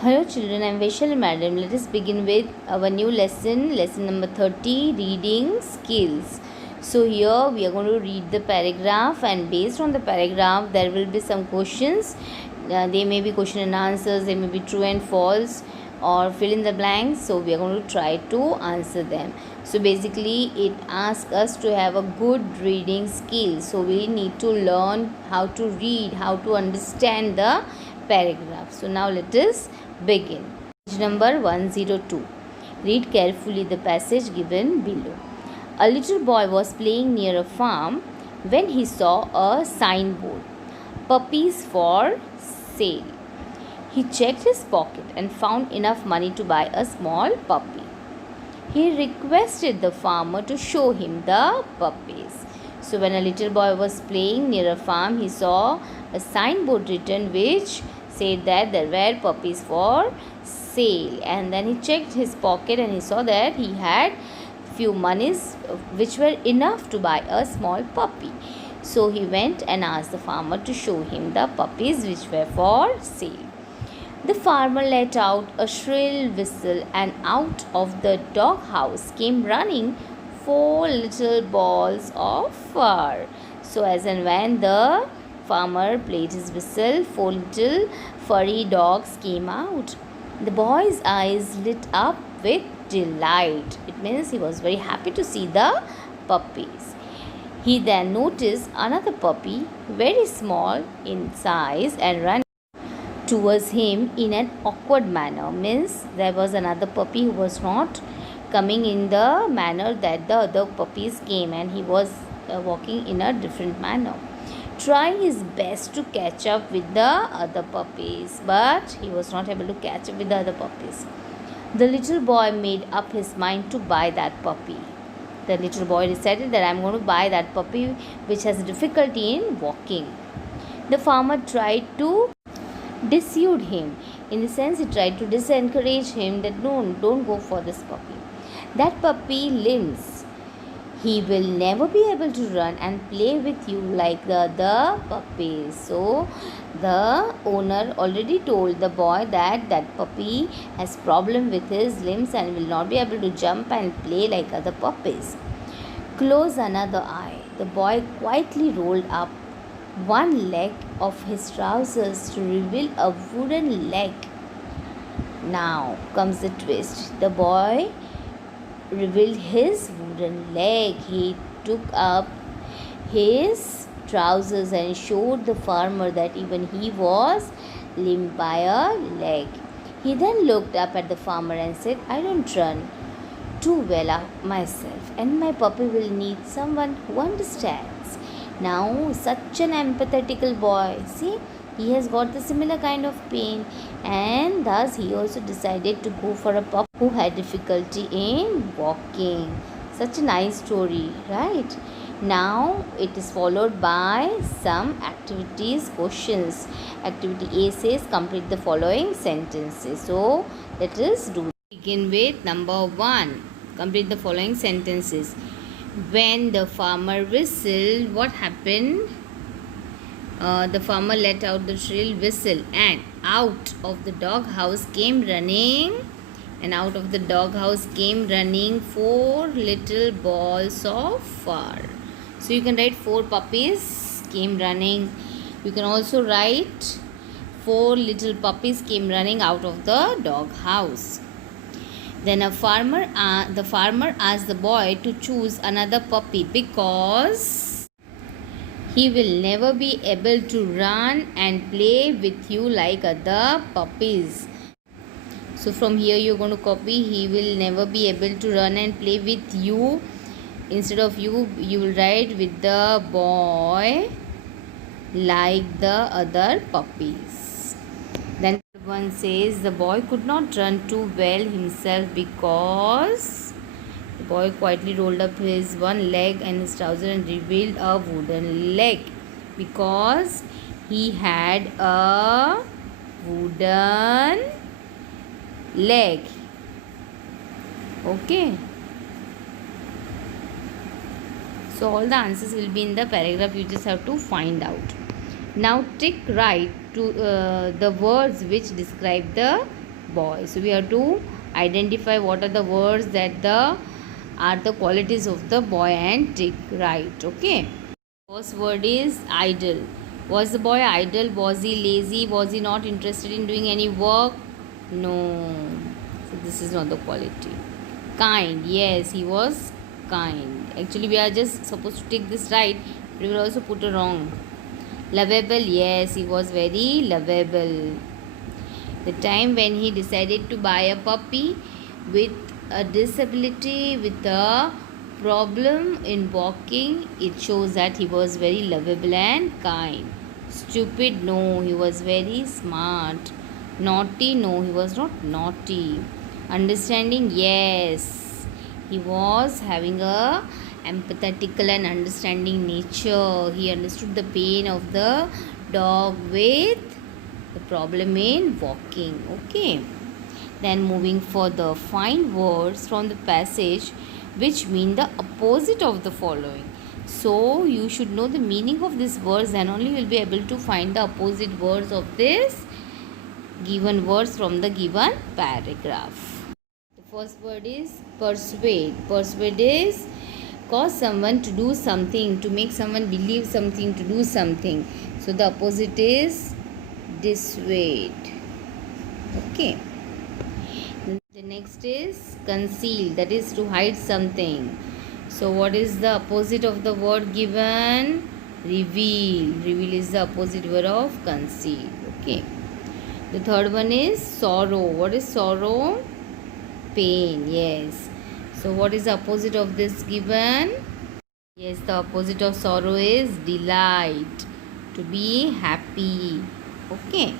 Hello children, I am Vaishali madam. Let us begin with our new lesson number 30, reading skills. So here we are going to read the paragraph, and based on the paragraph there will be some questions. They may be question and answers, they may be true and false or fill in the blanks. So we are going to try to answer them. So basically it asks us to have a good reading skill. So we need to learn how to read, how to understand the paragraph. So now let us begin. Page number 102. Read carefully the passage given below. A little boy was playing near a farm when he saw a signboard, puppies for sale. He checked his pocket and found enough money to buy a small puppy. He requested the farmer to show him the puppies. So when a little boy was playing near a farm, he saw a signboard written which said that there were puppies for sale, and then he checked his pocket and he saw that he had few monies which were enough to buy a small puppy. So he went and asked the farmer to show him the puppies which were for sale. The farmer let out a shrill whistle, and out of the doghouse came running 4 little balls of fur. So as and when the farmer played his whistle, 4 little furry dogs came out. The boy's eyes lit up with delight. It means he was very happy to see the puppies. He then noticed another puppy, very small in size, and ran towards him in an awkward manner. Means there was another puppy who was not coming in the manner that the other puppies came, and he was walking in a different manner, trying his best to catch up with the other puppies, but he was not able to catch up with the other puppies. The little boy made up his mind to buy that puppy. The little boy decided that I am going to buy that puppy which has difficulty in walking. The farmer tried to dissuade him. In the sense, he tried to disencourage him that no, don't go for this puppy. That puppy limps. He will never be able to run and play with you like the other puppies. So the owner already told the boy that that puppy has problem with his limbs and will not be able to jump and play like other puppies. Close another eye. The boy quietly rolled up one leg of his trousers to reveal a wooden leg. Now comes the twist. The boy revealed his wooden leg. He took up his trousers and showed the farmer that even he was limped by a leg. He then looked up at the farmer and said, I don't run too well myself, and my puppy will need someone who understands. Now, such an empathetical boy. See, he has got the similar kind of pain, and thus he also decided to go for a pup who had difficulty in walking. Such a nice story, right? Now it is followed by some activities questions. Activity A says complete the following sentences. So let us do. Begin with number 1. Complete the following sentences. When the farmer whistled, what happened? The farmer let out the shrill whistle, and out of the doghouse came running, 4 little balls of fur. So you can write 4 puppies came running. You can also write 4 little puppies came running out of the doghouse. Then the farmer asked the boy to choose another puppy because he will never be able to run and play with you like other puppies. So from here you are going to copy, he will never be able to run and play with you. Instead of you will write with the boy like the other puppies. Then one says the boy could not run too well himself because the boy quietly rolled up his one leg and his trouser and revealed a wooden leg because he had a wooden leg. Okay. So all the answers will be in the paragraph. You just have to find out. Now tick right to the words which describe the boy. So we have to identify what are the words that are the qualities of the boy and tick right. Okay. First word is idle. Was the boy idle? Was he lazy? Was he not interested in doing any work? No. So this is not the quality. Kind. Yes, he was kind. Actually, we are just supposed to take this right. We will also put a wrong. Lovable. Yes, he was very lovable. The time when he decided to buy a puppy with a disability, with a problem in walking, it shows that he was very lovable and kind. Stupid, no, he was very smart. Naughty, no, he was not naughty. Understanding, yes, he was having a empathetical and understanding nature. He understood the pain of the dog with the problem in walking. Okay, then moving further, find words from the passage which mean the opposite of the following. So you should know the meaning of these words, and only you will be able to find the opposite words of this given words from the given paragraph. The first word is persuade. Persuade is cause someone to do something, to make someone believe something, to do something. So the opposite is dissuade. Okay. The next is conceal, that is to hide something. So what is the opposite of the word given? Reveal. Reveal is the opposite word of conceal. Okay. The third one is sorrow. What is sorrow? Pain. Yes. So what is the opposite of this given? Yes, the opposite of sorrow is delight. To be happy. Okay.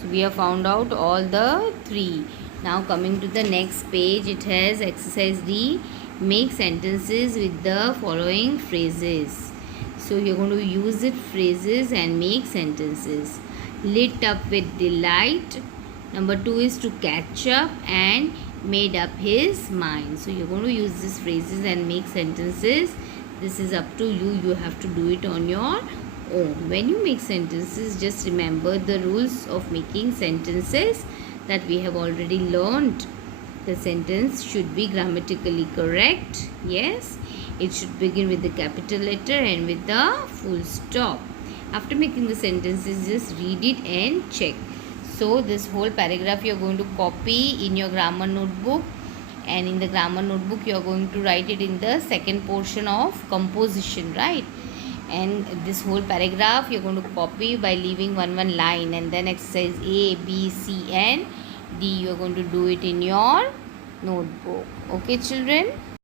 So we have found out all the three. Now coming to the next page, it has exercise D. Make sentences with the following phrases. So you're going to use it phrases and make sentences. Lit up with delight. Number 2 is to catch up and made up his mind. So you're going to use these phrases and make sentences. This is up to you. You have to do it on your own. When you make sentences, just remember the rules of making sentences that we have already learned. The sentence should be grammatically correct. Yes, it should begin with the capital letter and with the full stop. After making the sentences, just read it and check. So this whole paragraph you are going to copy in your grammar notebook, and in the grammar notebook you are going to write it in the second portion of composition, right? And this whole paragraph you're going to copy by leaving one line, and then exercise A, B, C and D you're going to do it in your notebook. Okay children?